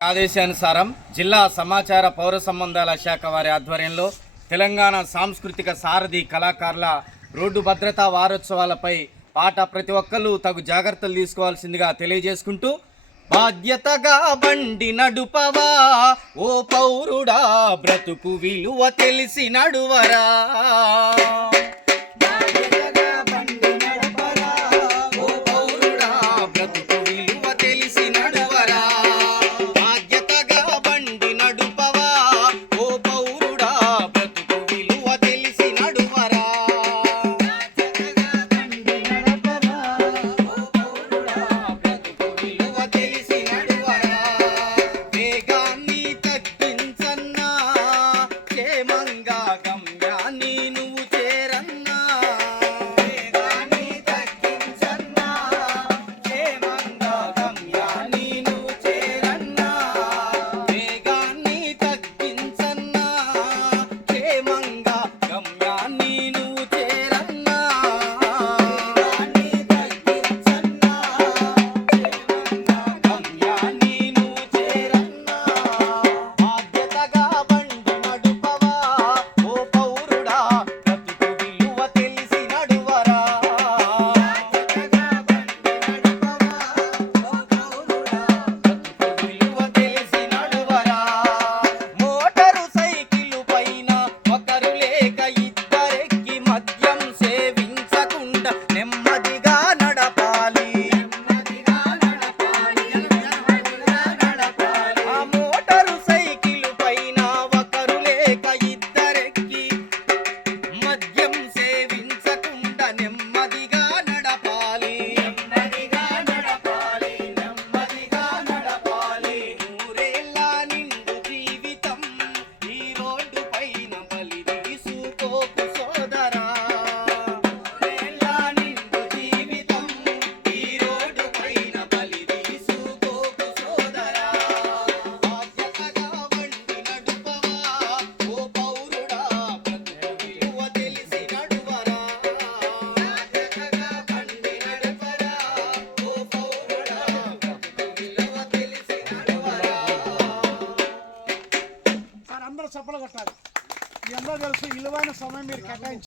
ఆదేశానుసారం జిల్లా సమాచార పౌర సంబంధాల శాఖ వారి ఆధ్వర్యంలో తెలంగాణ సాంస్కృతిక సారథి కళాకారుల రోడ్డు భద్రతా వారోత్సవాలపై పాట ప్రతి ఒక్కరూ తగు జాగ్రత్తలు తీసుకోవాల్సిందిగా తెలియజేసుకుంటూ బాధ్యతగా బండి నడుపవా ఓ పౌరుడా బ్రతుకు విలువ తెలిసి నడువరా? మంగా గమ్య అందరూ చప్పలు కొట్టాలి. మీ అందరూ తెలుసు విలువైన సమయం మీరు కేటాయించారు